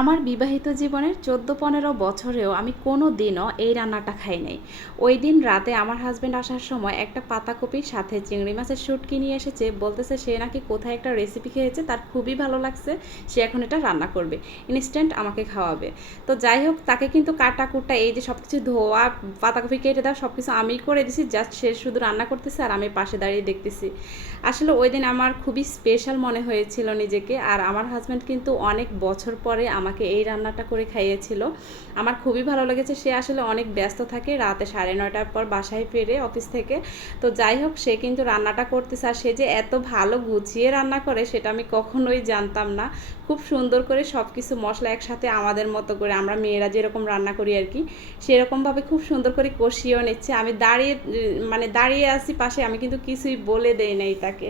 আমার বিবাহিত জীবনের চোদ্দ পনেরো বছরেও আমি কোনো দিনও এই রান্নাটা খাই নাই। ওই দিন রাতে আমার হাজব্যান্ড আসার সময় একটা পাতাকপির সাথে চিংড়ি মাছের শুটকি নিয়ে এসেছে। বলতেছে, সে নাকি কোথায় একটা রেসিপি খেয়েছে, তার খুবই ভালো লাগছে, সে এখন এটা রান্না করবে ইনস্ট্যান্ট আমাকে খাওয়াবে। তো যাই হোক, তাকে কিন্তু কাটা কুটা এই যে সব কিছু ধোয়া, পাতাকপি কেটে দেওয়া সব কিছু আমিই করে দিছি জাস্ট সে শুধু রান্না করতেছে আর আমি পাশে দাঁড়িয়ে দেখতেছি। আসলে ওই দিন আমার খুবই স্পেশাল মনে হয়েছিল নিজেকে, আর আমার হাজব্যান্ড কিন্তু অনেক বছর পরে আমাকে এই রান্নাটা করে খাইয়েছিল। আমার খুবই ভালো লেগেছে, সে আসলে অনেক ব্যস্ত থাকে রাতে সাড়ে নয়টার পর বাসায় ফিরে অফিস থেকে। তো যাই হোক, সে কিন্তু রান্নাটা করতেছে আর সে যে এত ভালো গুছিয়ে রান্না করে সেটা আমি কখনোই জানতাম না। খুব সুন্দর করে সব কিছু মশলা একসাথে আমাদের মতো করে আমরা মেয়েরা যেরকম রান্না করি আর কি, সেরকমভাবে খুব সুন্দর করে কষিয়েও নিচ্ছে। আমি দাঁড়িয়ে মানে দাঁড়িয়ে আছি পাশে, আমি কিন্তু কিছুই বলে দেই নাই তাকে।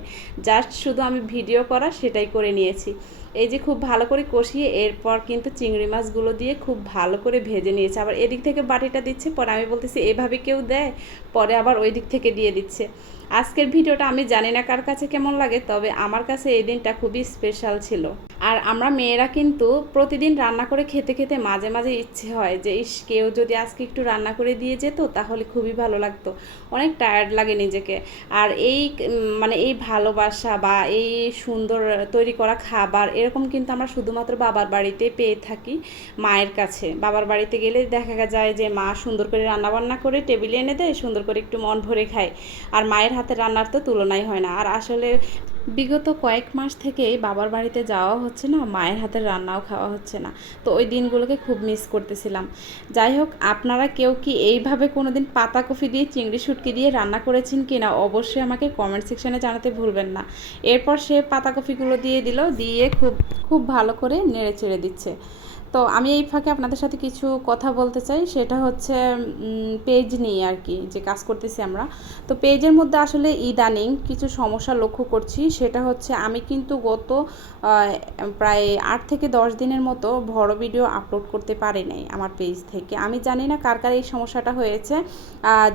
জাস্ট শুধু আমি ভিডিও করা সেটাই করে নিয়েছি। এই যে খুব ভালো করে কষিয়ে এরপর কিন্তু চিংড়ি মাছগুলো দিয়ে খুব ভালো করে ভেজে নিয়েছে। আবার এদিক থেকে বাটিটা দিচ্ছে, পরে আমি বলতেছি, এভাবে কেউ দেয়? পরে আবার ওই দিক থেকে দিয়ে দিচ্ছে। আজকের ভিডিওটা আমি জানি না কার কাছে কেমন লাগে, তবে আমার কাছে এই দিনটা খুবই স্পেশাল ছিল। আর আমরা মেয়েরা কিন্তু প্রতিদিন রান্না করে খেতে খেতে মাঝে মাঝে ইচ্ছে হয় যে, ইস, কেউ যদি আজকে একটু রান্না করে দিয়ে যেত, তাহলে খুবই ভালো লাগতো। অনেক টায়ার্ড লাগে নিজেকে। আর এই মানে এই ভালোবাসা বা এই সুন্দর তৈরি করা খাবার, এরকম কিন্তু আমরা শুধুমাত্র বাবার বাড়িতে পেয়ে থাকি মায়ের কাছে। বাবার বাড়িতে গেলে দেখা যায় যে, মা সুন্দর করে রান্না বান্না করে টেবিলে এনে দেয়, সুন্দর করে একটু মন ভরে খায়। আর মায়ের হাতে রান্নার তো তুলনাই হয় না। আর আসলে বিগত কয়েক মাস থেকে বাবার বাড়িতে যাওয়া হচ্ছে না, মায়ের হাতের রান্নাও খাওয়া হচ্ছে না। তো ওই দিনগুলোকে খুব মিস করতেছিলাম। যাই হোক, আপনারা কেউ কি এইভাবে কোনো দিন পাতাকপি দিয়ে, চিংড়ি শুটকি দিয়ে রান্না করেছেন কি না অবশ্যই আমাকে কমেন্ট সেকশনে জানাতে ভুলবেন না। এরপর সে পাতাকপিগুলো দিয়ে দিল, দিয়ে খুব খুব ভালো করে নেড়ে চেড়ে দিচ্ছে। তো আমি এই ফাঁকে আপনাদের সাথে কিছু কথা বলতে চাই, সেটা হচ্ছে পেজ নিয়ে আর কি, যে কাজ করতেছি আমরা। তো পেজের মধ্যে আসলে ইদানিং কিছু সমস্যা লক্ষ্য করছি, সেটা হচ্ছে আমি কিন্তু গত প্রায় আট থেকে দশ দিনের মতো বড় ভিডিও আপলোড করতে পারি নাই আমার পেজ থেকে। আমি জানি না কার কার এই সমস্যাটা হয়েছে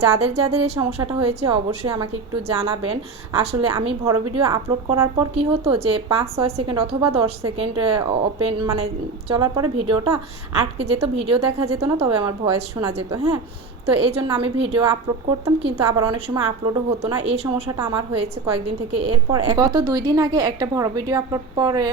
যাদের যাদের এই সমস্যাটা হয়েছে অবশ্যই আমাকে একটু জানাবেন। আসলে আমি বড় ভিডিও আপলোড করার পর কি হতো যে পাঁচ, ছয় সেকেন্ড অথবা দশ সেকেন্ড ওপেন মানে চলার পরে ভিডিওটা, আটকে যেত, ভিডিও দেখা যেত না, তবে আমার ভয়েস শোনা যেত হ্যাঁ? তো এই জন্য আমি ভিডিও আপলোড করতাম, কিন্তু আবার অনেক সময় আপলোডও হতো না। এই সমস্যাটা আমার হয়েছে কয়েকদিন থেকে। এরপর গত দুই দিন আগে একটা বড় ভিডিও আপলোড পরে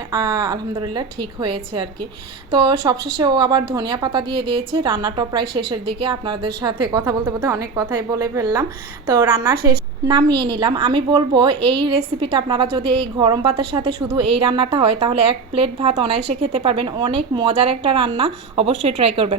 আলহামদুলিল্লাহ ঠিক হয়েছে আর কি। তো সবশেষে ও আবার ধনিয়া পাতা দিয়ে দিয়েছে, রান্নাটাও প্রায় শেষের দিকে। আপনাদের সাথে কথা বলতে বলতে অনেক কথাই বলে ফেললাম। তো রান্না শেষ নামিয়ে নিলাম। আমি বলব, এই রেসিপিটা আপনারা যদি এই গরম ভাতের সাথে শুধু এই রান্নাটা হয়, তাহলে এক প্লেট ভাত অনায়াসে খেতে পারবেন। অনেক মজার একটা রান্না। অবশ্যই ট্রাই করবেন।